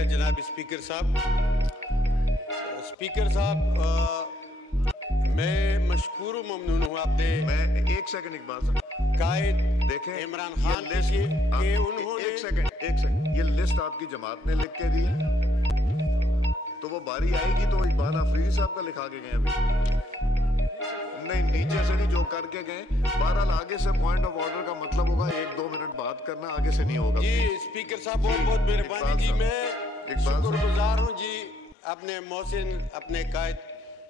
شکریہ جناب اسپیکر صاحب. اسپیکر صاحب میں مشکور و ممنون ہوں آپ نے. میں ایک سیکنڈ اقبال صاحب قائد دیکھیں عمران خان کہ انہوں نے ایک سیکنڈ یہ لسٹ آپ کی جماعت نے لکھ کے دی ہے تو وہ باری آئے گی تو اقبال افریدی صاحب کا لکھا کے گئے ابھی نہیں نیچے سے نہیں جو کر کے گئے. بہرحال آگے سے پوائنٹ آف آرڈر کا مطلب ہوگا 1-2 منٹ بات کرنا, آگے سے نہیں ہوگا. جی اسپیکر صاحب بہت بہت مہربانی جی. میں شکر گزار ہوں جی اپنے محسن اپنے قائد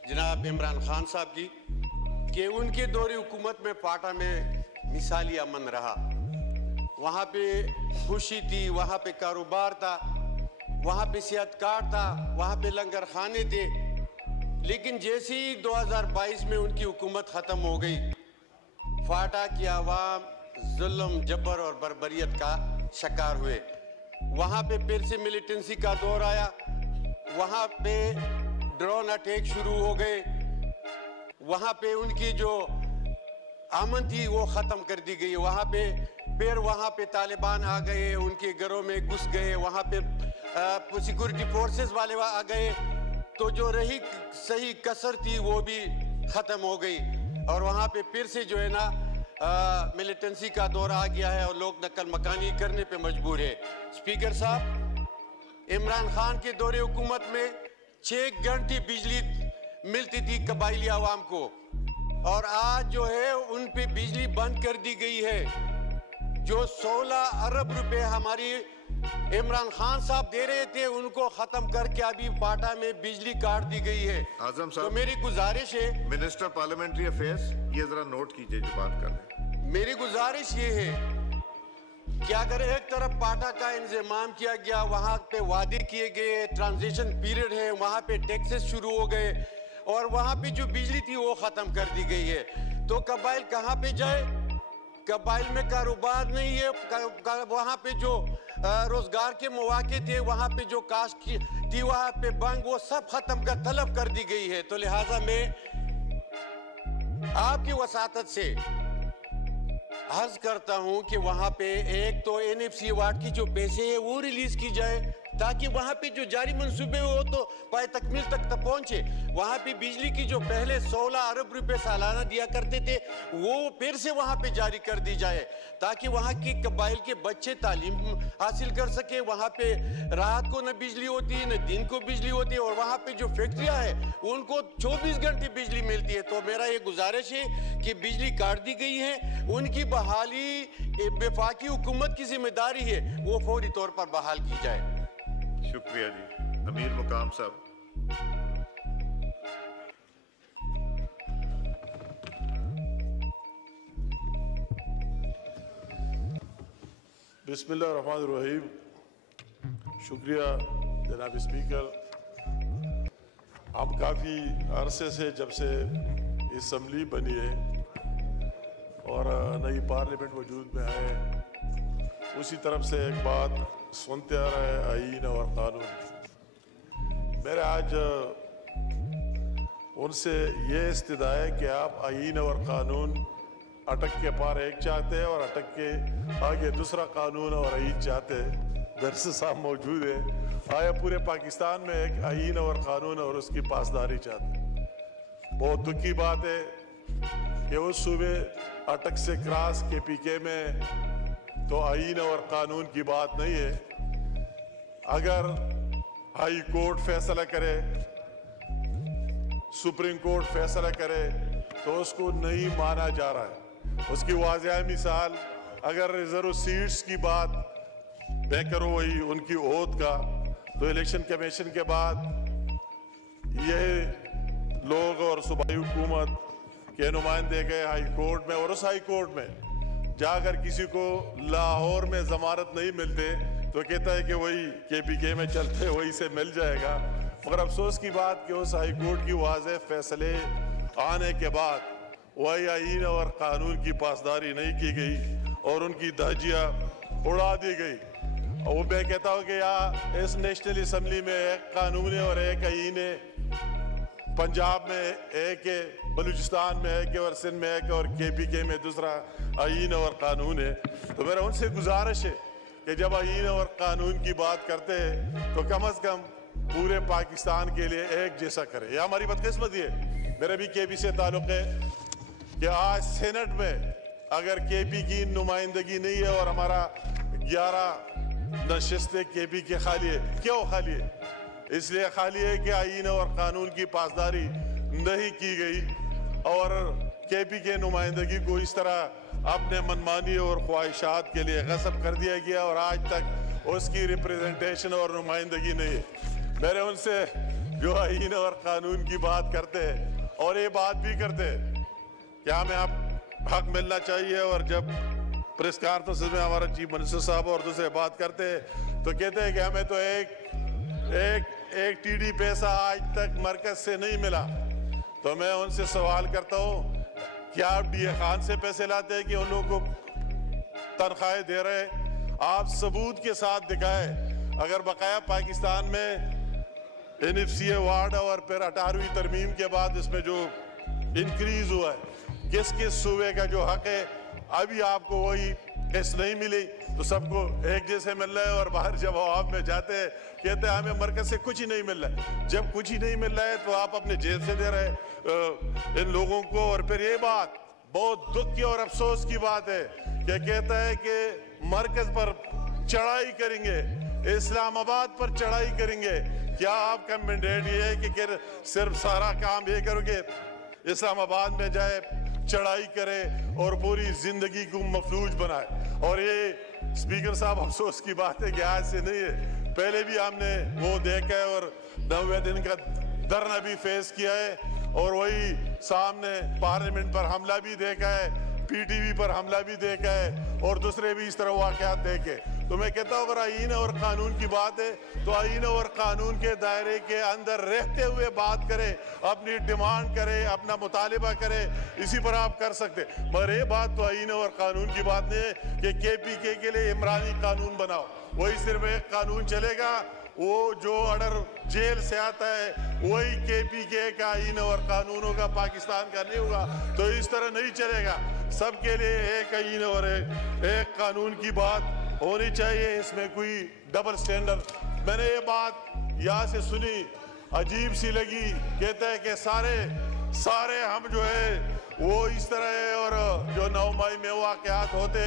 جناب عمران خان صاحب کی کہ ان کے دور حکومت میں پاٹا میں مثالی امن رہا. وہاں پہ خوشی تھی, وہاں پہ کاروبار تھا, وہاں پہ صحت کارڈ تھا, وہاں پہ لنگر خانے تھے. لیکن جیسے ہی 2022 میں ان کی حکومت ختم ہو گئی, فاٹا کی عوام ظلم جبر اور بربریت کا شکار ہوئے. وہاں پہ پھر سے ملیٹنسی کا دور آیا, وہاں پہ ڈرون اٹیک شروع ہو گئے, وہاں پہ ان کی جو امن تھی وہ ختم کر دی گئی. وہاں پہ طالبان آ گئے, ان کے گھروں میں گھس گئے, وہاں پہ سیکورٹی فورسز والے آ گئے, تو جو رہی صحیح کسر تھی وہ بھی ختم ہو گئی. اور وہاں پہ پھر سے جو ہے نا ملیٹنسی کا دور آ گیا ہے اور لوگ نقل مکانی کرنے پہ مجبور ہے. اسپیکر صاحب عمران خان کے دور حکومت میں 6 گھنٹے بجلی ملتی تھی قبائلی عوام کو, اور آج جو ہے ان پہ بجلی بند کر دی گئی ہے. جو 16 ارب روپے ہماری عمران خان صاحب دے رہے تھے ان کو ختم کر کے ابھی پاٹا میں بجلی کاٹ دی گئی ہے. اعظم تو صاحب میری گزارش ہے, منسٹر پارلیمنٹری افیئرز یہ ذرا نوٹ کیجئے جو بات کر رہے ہیں. میری گزارش یہ ہے کہ اگر ایک طرف پاٹا کا انضمام کیا گیا, وہاں پہ وعدے کیے گئے, ٹرانزیشن پیریڈ ہے, وہاں پہ ٹیکسز شروع ہو گئے, اور وہاں پہ جو بجلی تھی وہ ختم کر دی گئی ہے, تو قبائل کہاں پہ جائے؟ قبائل میں کاروبار نہیں ہے, وہاں پہ جو روزگار کے مواقع تھے, وہاں پہ جو کاشت تھی, وہاں پہ بنگ, وہ سب ختم کر طلب کر دی گئی ہے. تو لہٰذا میں آپ کی وساطت سے عرض کرتا ہوں کہ وہاں پہ ایک تو NFC ایوارڈ کی جو پیسے ہیں وہ ریلیز کی جائے تاکہ وہاں پہ جو جاری منصوبے ہو تو پائے تکمیل تک پہنچے. وہاں پہ بجلی کی جو پہلے 16 ارب روپے سالانہ دیا کرتے تھے وہ پھر سے وہاں پہ جاری کر دی جائے تاکہ وہاں کی قبائل کے بچے تعلیم حاصل کر سکے. وہاں پہ رات کو نہ بجلی ہوتی نہ دن کو بجلی ہوتی, اور وہاں پہ جو فیکٹریاں ہیں ان کو 24 گھنٹے بجلی ملتی ہے. تو میرا یہ گزارش ہے کہ بجلی کاٹ دی گئی ہے, ان کی بحالی وفاقی حکومت کی ذمہ داری ہے, وہ فوری طور پر بحال کی جائے. شکریہ جی. امیر مقام صاحب. بسم اللہ الرحمن الرحیم. شکریہ جناب اسپیکر. ہم کافی عرصے سے جب سے اسمبلی بنی ہے اور نئی پارلیمنٹ وجود میں ہے اسی طرف سے ایک بات سنتے آ رہا ہے, آئین اور قانون. میرے آج ان سے یہ استدعا ہے کہ آپ آئین اور قانون اٹک کے پار ایک چاہتے ہیں اور اٹک کے آگے دوسرا قانون اور آئین چاہتے ہیں. درس صاحب موجود ہے, آیا پورے پاکستان میں ایک آئین اور قانون اور اس کی پاسداری چاہتے ہیں. بہت دکھ کی بات ہے کہ اس صوبے اٹک سے کراس KPK میں تو آئین اور قانون کی بات نہیں ہے. اگر ہائی کورٹ فیصلہ کرے, سپریم کورٹ فیصلہ کرے تو اس کو نہیں مانا جا رہا ہے. اس کی واضح مثال اگر ریزرو سیٹس کی بات میں کروں وہی ان کی عہد کا, تو الیکشن کمیشن کے بعد یہ لوگ اور صوبائی حکومت کے نمائندے گئے ہائی کورٹ میں, اور اس ہائی کورٹ میں جا کر کسی کو لاہور میں ضمانت نہیں ملتے تو کہتا ہے کہ وہی KPK میں چلتے وہی سے مل جائے گا. مگر افسوس کی بات کہ اس ہائی کورٹ کی واضح فیصلے آنے کے بعد وہی آئین اور قانون کی پاسداری نہیں کی گئی اور ان کی دھجیاں اڑا دی گئی. اور وہ میں کہتا ہوں کہ یہاں اس نیشنل اسمبلی میں ایک قانون ہے اور ایک آئین ہے, پنجاب میں ایک ہے, بلوچستان میں ایک ہے, اور سندھ میں ایک, اور KPK میں دوسرا آئین اور قانون ہے. تو میرا ان سے گزارش ہے کہ جب آئین اور قانون کی بات کرتے ہیں تو کم از کم پورے پاکستان کے لیے ایک جیسا کرے. یہ ہماری بدقسمتی ہے. میرا بھی کے پی سے تعلق ہے کہ آج سینٹ میں اگر کے پی کی نمائندگی نہیں ہے اور ہمارا 11 نشستیں کے پی کے خالی ہے. کیوں خالی ہے؟ اس لیے خالی ہے کہ آئین اور قانون کی پاسداری نہیں کی گئی اور کے پی کے نمائندگی کو اس طرح اپنے منمانی اور خواہشات کے لیے غصب کر دیا گیا اور آج تک اس کی ریپریزنٹیشن اور نمائندگی نہیں ہے. میں نے ان سے جو آئین اور قانون کی بات کرتے ہیں اور یہ بات بھی کرتے ہیں کہ ہمیں آپ حق ملنا چاہیے، اور جب پریس کانفرنس میں ہمارا چیف منسٹر صاحب اور دوسرے بات کرتے ہیں تو کہتے ہیں کہ ہمیں تو ایک ٹی ڈی پیسہ آج تک مرکز سے نہیں ملا. تو میں ان سے سوال کرتا ہوں کیا آپ ڈی اے خان سے پیسے لاتے ہیں کہ ان لوگوں کو تنخواہیں دے رہے ہیں؟ آپ ثبوت کے ساتھ دکھائیں. اگر بقایا پاکستان میں NFCA وارڈ اور پھر 18ویں ترمیم کے بعد اس میں جو انکریز ہوا ہے، کس کس صوبے کا جو حق ہے، ابھی آپ کو وہی قسط نہیں ملی تو سب کو ایک جیسے مل رہا ہے، اور باہر جب عوام میں جاتے ہیں کہتے ہیں ہمیں مرکز سے کچھ ہی نہیں مل رہا ہے. جب کچھ ہی نہیں مل رہا ہے تو آپ اپنے جیب سے دے رہے ان لوگوں کو. اور پھر یہ بات بہت دکھ کی اور افسوس کی بات ہے کہ کہتا ہے کہ مرکز پر چڑھائی کریں گے، اسلام آباد پر چڑھائی کریں گے. کیا آپ کا مینڈیٹ یہ ہے کہ صرف سارا کام یہ کرو گے اسلام آباد میں جائے چڑھائی کرے اور پوری زندگی کو مفلوج بنائے؟ اور یہ اسپیکر صاحب افسوس کی بات ہے کہ آج سے نہیں ہے، پہلے بھی ہم نے وہ دیکھا ہے اور 90 دن کا دھرنا بھی فیس کیا ہے، اور وہی سامنے پارلیمنٹ پر حملہ بھی دیکھا ہے، پی ٹی وی پر حملہ بھی دیکھا ہے، اور دوسرے بھی اس طرح واقعات دیکھے. تو میں کہتا ہوں اگر آئین اور قانون کی بات ہے تو آئین اور قانون کے دائرے کے اندر رہتے ہوئے بات کرے، اپنی ڈیمانڈ کرے، اپنا مطالبہ کرے، اسی پر آپ کر سکتے. مگر یہ بات تو آئین اور قانون کی بات نہیں ہے کہ کے پی کے لیے عمرانی قانون بناؤ. وہی صرف ایک قانون چلے گا، وہ جو آرڈر جیل سے آتا ہے وہی کے پی کے آئین اور قانون ہوگا، پاکستان کا نہیں ہوگا. تو اس طرح نہیں چلے گا. سب کے لیے ایک آئین اور ایک قانون کی بات ہونی چاہیے. اس میں کوئی ڈبل سٹینڈرڈ. میں نے یہ بات یہاں سے سنی، عجیب سی لگی. کہتا ہے کہ سارے ہم جو ہے وہ اس طرح ہے، اور جو 9 مئی میں واقعات ہوتے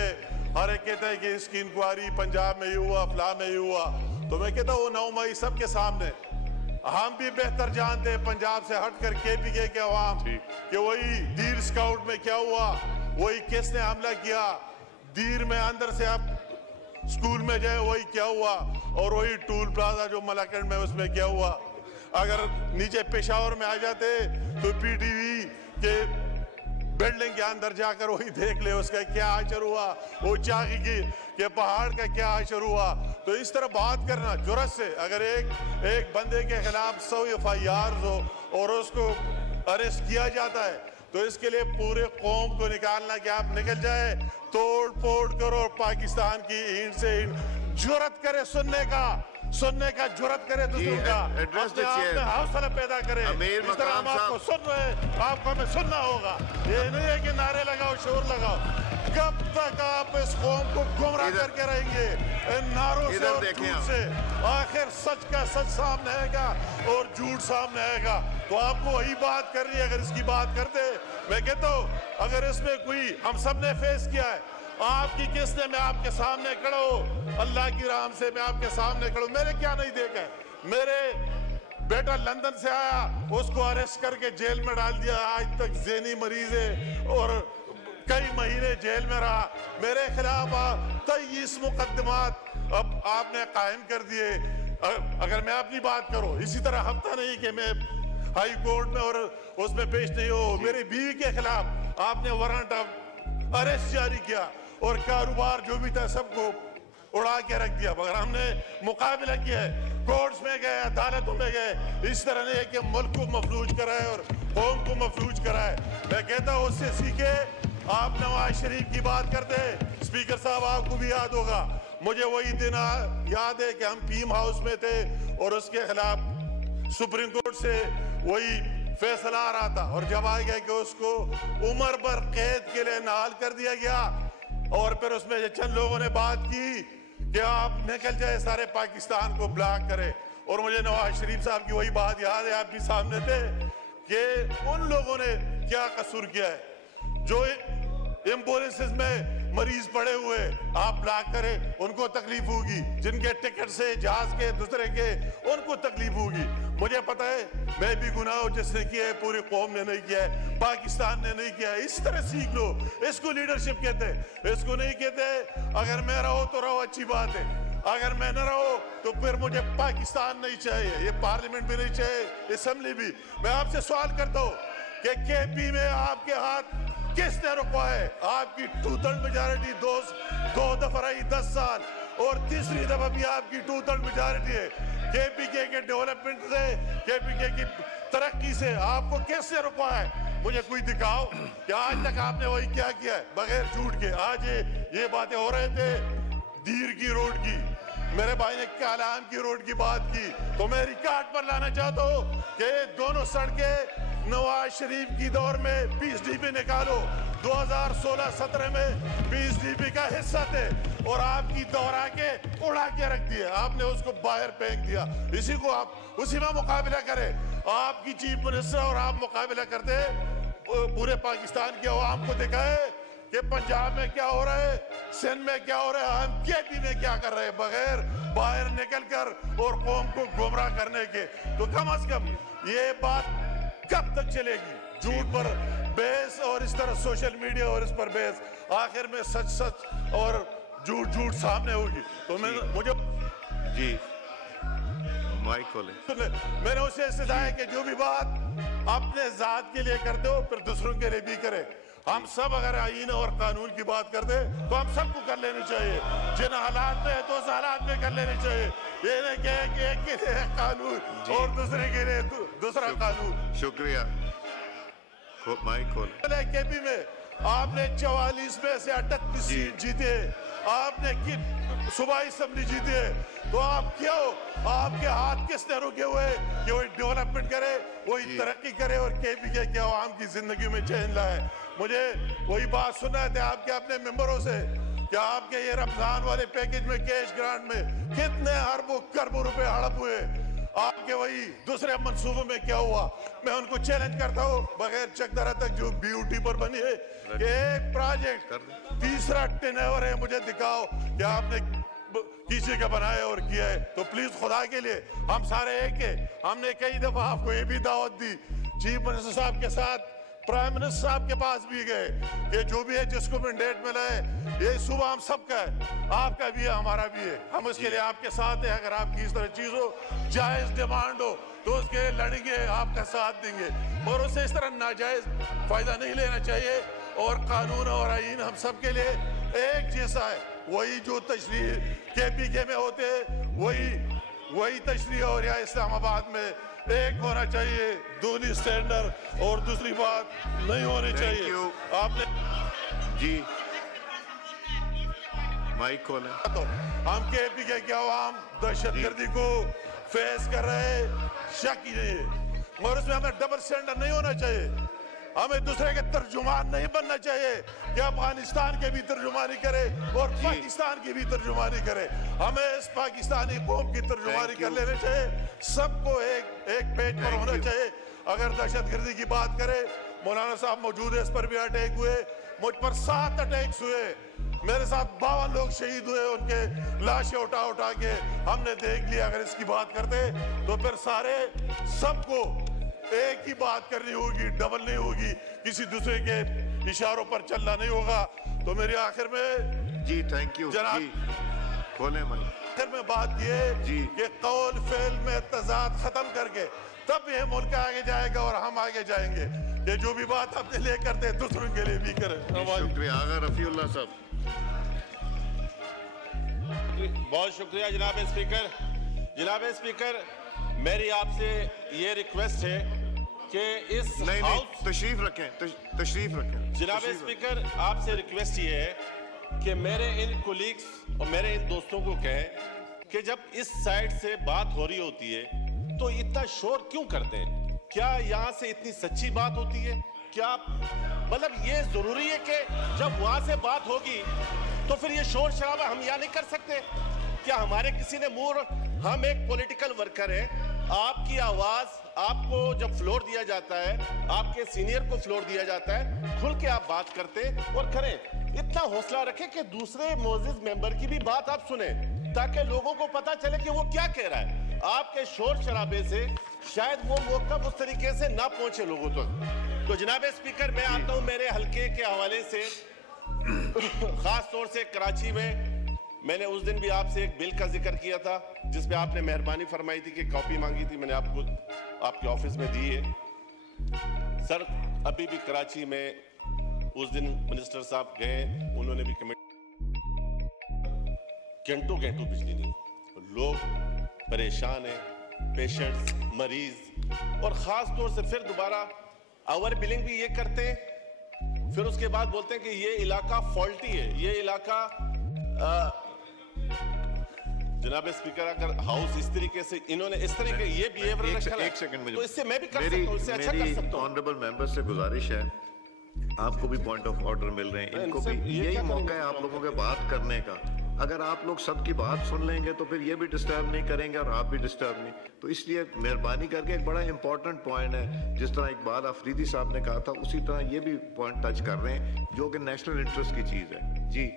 ہر ایک کہتا ہے کہ اس کی انکوائری پنجاب میں ہی ہوا، فلاں میں ہی ہوا. تو میں کہتا ہوں وہ 9 مئی سب کے سامنے. ہم بھی بہتر جانتے ہیں پنجاب سے ہٹ کر کے پی کے عوام کہ وہی دیر اسکاؤٹ میں کیا ہوا، وہی کس نے حملہ کیا، دیر میں اندر سے آپ اسکول میں جائے وہی کیا ہوا، اور وہی ٹول پلازا جو ملاکنڈ میں اس میں کیا ہوا. اگر نیچے پشاور میں آ جاتے تو پی ٹی وی کے بلڈنگ کے اندر جا کر وہی دیکھ لے اس کا کیا حشر ہوا، وہ چاغی کے پہاڑ کا کیا حشر ہوا. تو اس طرح بات کرنا جرأت سے، اگر ایک بندے کے خلاف 100 FIRs ہو اور اس کو اریسٹ کیا جاتا ہے تو اس کے لیے پورے قوم کو نکالنا کہ آپ نکل جائے، توڑ پھوڑ کرو، پاکستان کی اینٹ سے اینٹ جرأت کرے سننے کا جرأت کرے دوسروں کا، اپنے آپ میں حوصلہ پیدا کرے. اس طرح ہم آپ کو سن رہے ہیں، آپ کو ہمیں سننا ہوگا. یہ نہیں ہے کہ نعرے لگاؤ، شور لگاؤ. کب تک آپ اس قوم کو گمراہ کر کے رہیں گے ان نعروں سے اور جھوٹ سے؟ آخر سچ کا سچ سامنے آئے گا اور جھوٹ سامنے آئے گا. تو آپ کو وہی بات کرنی ہے. اگر اس کی بات کرتے، میں کہتا ہوں اگر اس میں کوئی ہم سب نے فیس کیا ہے، آپ کی کس نے، میں آپ کے سامنے کھڑا ہوں، اللہ کی رحم سے میں آپ کے سامنے کھڑا ہوں. میں نے کیا نہیں دیکھا ہے. میرے بیٹا لندن سے آیا، اس کو اریسٹ کر کے جیل میں ڈال دیا، آج تک ذہنی مریض ہے اور کئی مہینے جیل میں رہا. میرے خلاف 23 مقدمات اب آپ نے قائم کر دیے. اگر میں اپنی بات کروں، اسی طرح ہفتہ نہیں کہ میں ہائی کورٹ میں اور اس میں پیش نہیں ہو. میری بیوی کے خلاف آپ نے وارنٹ آف اریسٹ جاری کیا اور کاروبار جو بھی تھا سب کو اڑا کے رکھ دیا. مگر ہم نے مقابلہ کیا ہے، کورٹس میں گئے، عدالتوں میں گئے. اس طرح نہیں ہے کہ ملک کو مفلوج کرائے اور قوم کو مفلوج کرائے. میں کہتا ہوں اس سے سیکھے. آپ نواز شریف کی بات کرتے ہیں، اسپیکر صاحب آپ کو بھی یاد ہوگا، مجھے وہی دن یاد ہے کہ ہم پیم ہاؤس میں تھے اور اس کے خلاف سپریم کورٹ سے وہی فیصلہ آ رہا تھا، اور جب آ گیا کہ اس کو عمر بھر قید کے لیے نااہل کر دیا گیا. اور پھر اس میں چند لوگوں نے بات کی کہ آپ نکل جائے سارے پاکستان کو بلاک کرے. اور مجھے نواز شریف صاحب کی وہی بات یاد ہے, آپ بھی سامنے تھے, کہ ان لوگوں نے کیا قصور کیا ہے جو ایمبولینسز میں مریض پڑے ہوئے آپ بلاک کرے, ان کو تکلیف ہوگی. جن کے ٹکٹ سے جہاز کے دوسرے کے ان کو تکلیف ہوگی. مجھے پتا ہے میں بھی گناہ جس نے کیا ہے پوری قوم نے نہیں کیا ہے, پاکستان نے نہیں کیا ہے. اس طرح سیکھ لو. اس کو لیڈرشپ کہتے ہیں, اس کو نہیں کہتے اگر میں رہو تو رہو اچھی بات ہے, اگر میں نہ رہو تو پھر مجھے پاکستان نہیں چاہیے, یہ پارلیمنٹ بھی نہیں چاہیے, اسمبلی بھی. میں آپ سے سوال کرتا ہوں کہ کے پی میں آپ کے ہاتھ کس نے رکوا ہے؟ آپ کی 2/3 میجارٹی دو دفعہ رہی 10 سال, اور تیسری دفعہ بھی آپ کی 2/3 میجارٹی ہے. کے پی کے ڈیولپمنٹ سے, کے پی کے کی ترقی سے آپ کو کس نے رکوا ہے؟ مجھے کوئی دکھاؤ کہ آج تک آپ نے وہی کیا کیا ہے بغیر جھوٹ کے. آج یہ باتیں ہو رہے تھے دیر کی روڈ کی, میرے بھائی نے کالام کی روڈ کی بات کی, تو میں ریکارڈ پر لانا چاہتا ہوں کہ دونوں سڑکیں نواز شریف کی دور میں 20 ڈی پی نکالو, 2016-17 میں 20 ڈی پی کا حصہ تھے, اور آپ کی دورہ کے اڑا کے رکھ دیے, آپ نے اس کو باہر پھینک دیا. اسی کو آپ اسی میں مقابلہ کریں. آپ کی چیف منسٹر اور آپ مقابلہ کرتے پورے پاکستان کی عوام کو دکھائے کہ پنجاب میں کیا ہو رہا ہے, سندھ میں کیا ہو رہا ہے, ہم کے پی میں کیا کر رہے ہیں بغیر باہر نکل کر اور قوم کو گمراہ کرنے کے. تو کم از کم یہ بات کب تک چلے گی؟ جھوٹ پر بحث اور اس طرح سوشل میڈیا اور اس پر بحث, آخر میں سچ سچ اور جھوٹ جھوٹ سامنے ہوگی. تو مجھے جی مائک کھولیں. میں نے اسے استدعا ہے کہ جو بھی بات اپنے ذات کے لیے کرتے ہو پھر دوسروں کے لیے بھی کرے. ہم سب اگر آئین اور قانون کی بات کرتے تو ہم سب کو کر لینی چاہیے, جن حالات میں ہے تو اس حالات میں کر لینی چاہیے. یہ نہیں کہ ایک کے لیے قانون اور دوسرے کے لیے دوسرا قانون. شکریہ. مائک کھولیں. کے پی میں آپ نے 44 میں سے 38 سیٹ جیتے, آپ نے صوبائی اسمبلی جیتے, تو آپ کیوں, آپ کے ہاتھ کس نے رکے ہوئے کہ وہی ڈیولپمنٹ کرے, وہی ترقی کرے اور کے پی کے عوام کی زندگی میں چینج لائے. مجھے وہی بات سننا تھے آپ کے اپنے ممبروں سے کہ آپ کے یہ رمضان والے پیکج میں کیش گرانٹ میں کتنے اربوں کروڑوں روپے ہڑپ ہوئے, آپ کے وہی دوسرے منصوبوں میں کیا ہوا. میں ان کو چیلنج کرتا ہوں بغیر چک درا تک جو بی یو ٹی پر بنی ہے کہ ایک پروجیکٹ تیسرا ٹینور ہے, مجھے دکھاؤ کہ آپ نے کسی کا بنایا اور کیا ہے. تو پلیز خدا کے لیے ہم سارے ایک ہیں. ہم نے کئی دفعہ آپ کو یہ بھی دعوت دی, چیف منسٹر صاحب کے ساتھ پرائم منسٹر صاحب کے پاس بھی گئے کہ جو بھی ہے جس کو مینڈیٹ ملا ہے یہ صوبہ ہم سب کا ہے, آپ کا بھی ہے ہمارا بھی ہے, ہم اس کے لیے آپ کے ساتھ ہیں. اگر آپ کی اس طرح چیز ہو, جائز ڈیمانڈ ہو تو اس کے لیے لڑیں گے, آپ کا ساتھ دیں گے, اور اس سے اس طرح ناجائز فائدہ نہیں لینا چاہیے. اور قانون اور آئین ہم سب کے لیے ایک جیسا ہے. وہی جو تشریح کے پی کے میں ہوتے وہی تشریح اور یہاں اسلام آباد میں ایک ہونا چاہیے. دونی سٹینڈر اور دوسری بات نہیں ہونی چاہیے. آپ نے جی مائک کھولیں. ہم کے پی کے عوام دہشت گردی کو فیس کر رہے, شک ہی نہیں ہے, اور اس میں ہمیں ڈبل سٹینڈر نہیں ہونا چاہیے. ہمیں دوسرے کے ترجمان نہیں بننا چاہیے کہ افغانستان کے بھی ترجمانی کرے اور پاکستان کی بھی ترجمانی کرے. ہمیں اس پاکستانی قوم کی ترجمانی کر لینے چاہیے. سب کو ایک پیج پر ہونا چاہیے. اگر دہشت گردی کی بات کرے, مولانا صاحب موجود ہے, اس پر بھی اٹیک ہوئے, مجھ پر 7 اٹیکس ہوئے, میرے ساتھ 52 لوگ شہید ہوئے, ان کے لاشیں اٹھا کے ہم نے دیکھ لیا. اگر اس کی بات کرتے تو پھر سارے سب کو ایک ہی بات کرنی ہوگی, ڈبل نہیں ہوگی, کسی دوسرے کے اشاروں پر چلنا نہیں ہوگا. تو میری آخر میں جی تھینک یو جناب کھولیں مائک. آخر میں بات یہ کہ قول فعل میں تضاد ختم کر کے تب یہ ملک آگے جائے گا اور ہم آگے جائیں گے. کہ جو بھی بات اپنے لیے کرتے ہیں دوسروں کے لیے بھی کریں. شکریہ. آغا رفیع اللہ صاحب. بہت شکریہ جناب اسپیکر. جناب اسپیکر, میری آپ سے یہ ریکویسٹ ہے کہ اس نہیں تشریف رکھیں. جناب اسپیکر, آپ سے ریکویسٹ یہ ہے کہ میرے ان کولیگز اور میرے ان دوستوں کو کہیں کہ جب اس سائڈ سے بات ہو رہی ہوتی ہے تو اتنا شور کیوں کرتے ہیں؟ کیا یہاں سے اتنی سچی بات ہوتی ہے؟ کیا مطلب یہ ضروری ہے کہ جب وہاں سے بات ہوگی تو پھر یہ شور شرابہ ہم یہاں نہیں کر سکتے؟ کیا ہمارے کسی نے ہم ایک پولیٹیکل ورکر ہیں, آپ کی آواز آپ کو جب فلور دیا جاتا ہے, آپ کے سینئر کو فلور دیا جاتا ہے, کھل کے آپ بات کرتے اور کریں. اتنا حوصلہ رکھیں کہ دوسرے معزز ممبر کی بھی بات آپ سنیں تاکہ لوگوں کو پتا چلے کہ وہ کیا کہہ رہا ہے. آپ کے شور شرابے سے شاید وہ موقف اس طریقے سے نہ پہنچے لوگوں تک. تو جناب اسپیکر, میں آتا ہوں میرے حلقے کے حوالے سے, خاص طور سے کراچی میں نے اس دن بھی آپ سے ایک بل کا ذکر کیا تھا جس پہ آپ نے مہربانی فرمائی تھی کہ کاپی مانگی تھی, میں نے آپ کو آپ کے آفس میں دی ہے. سر ابھی بھی کراچی میں اس دن منسٹر صاحب گئے, انہوں نے بھی گھنٹوں بجلی نہیں, لوگ پریشان ہیں, پیشنٹس, مریض, اور خاص طور سے پھر دوبارہ اوور بلنگ بھی یہ کرتے ہیں. پھر اس کے بعد بولتے ہیں کہ یہ علاقہ فالٹی ہے, یہ علاقہ جناب اسپیکر اگر ہاؤس اس طریقے سے انہوں نے اس طریقے یہ بیہیویئر رکھا ہے, ایک سیکنڈ تو اس سے میں بھی کر سکتا ہوں, اس سے اچھا کر سکتا میری ہوں. آنریبل ممبر سے گزارش ہے, آپ کو بھی پوائنٹ آف آرڈر مل رہے ہیں, ان کو بھی یہی موقع ہے آپ لوگوں کے بات کرنے کا. اگر آپ لوگ سب کی بات سن لیں گے تو پھر یہ بھی ڈسٹرب نہیں کریں گے اور آپ بھی ڈسٹرب نہیں. تو اس لیے مہربانی کر کے ایک بڑا امپورٹنٹ پوائنٹ ہے, جس طرح اقبال آفریدی صاحب نے کہا تھا اسی طرح یہ بھی پوائنٹ ٹچ کر رہے ہیں جو کہ نیشنل انٹرسٹ کی چیز ہے. جی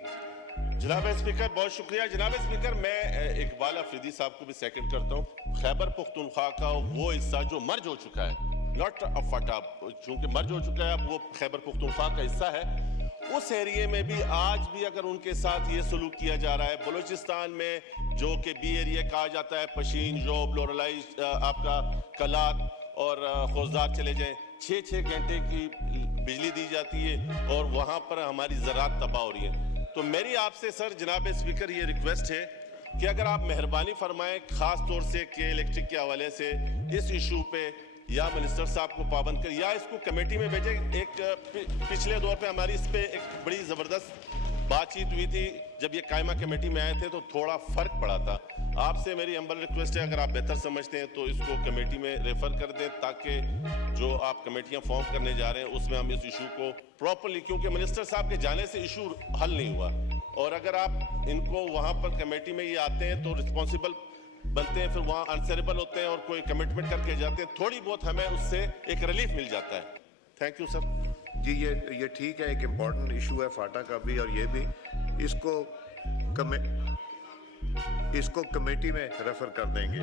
جناب اسپیکر بہت شکریہ. جناب اسپیکر میں اقبال آفریدی صاحب کو بھی سیکنڈ کرتا ہوں. خیبر پختونخوا کا وہ حصہ جو مرج ہو چکا ہے, ناٹ فٹا, چونکہ مرج ہو چکا ہے اب وہ خیبر پختونخوا کا حصہ ہے, اس ایریے میں بھی آج بھی اگر ان کے ساتھ یہ سلوک کیا جا رہا ہے. بلوچستان میں جو کہ بی ایریا کہا جاتا ہے, پشین, جوب, لورلائی, آپ کا کلات اور خوزدار چلے جائیں, 6 گھنٹے کی بجلی دی جاتی ہے اور وہاں پر ہماری زراعت تباہ ہو رہی ہے. تو میری آپ سے سر جناب اسپیکر یہ ریکویسٹ ہے کہ اگر آپ مہربانی فرمائیں خاص طور سے کہ الیکٹرک کے حوالے سے اس ایشو پہ یا منسٹر صاحب کو پابند کر یا اس کو کمیٹی میں بھیجیں. ایک پچھلے دور پہ ہماری اس پہ ایک بڑی زبردست بات چیت ہوئی تھی جب یہ قائمہ کمیٹی میں آئے تھے تو تھوڑا فرق پڑا تھا. آپ سے میری ہمبل ریکویسٹ ہے اگر آپ بہتر سمجھتے ہیں تو اس کو کمیٹی میں ریفر کر دیں تاکہ جو آپ کمیٹیاں فارم کرنے جا رہے ہیں اس میں ہم اس ایشو کو پراپرلی, کیونکہ منسٹر صاحب کے جانے سے ایشو حل نہیں ہوا, اور اگر آپ ان کو وہاں پر کمیٹی میں یہ آتے ہیں تو رسپانسیبل بنتے ہیں, پھر وہاں انسریبل ہوتے ہیں اور کوئی کمٹمنٹ کر کے جاتے ہیں, تھوڑی بہت ہمیں اس سے ایک ریلیف مل جاتا ہے. Thank you sir. جی یہ ٹھیک ہے, ایک امپورٹنٹ ایشو ہے فاٹا کا بھی, اور یہ بھی اس کو کمیٹی میں ریفر کر دیں گے.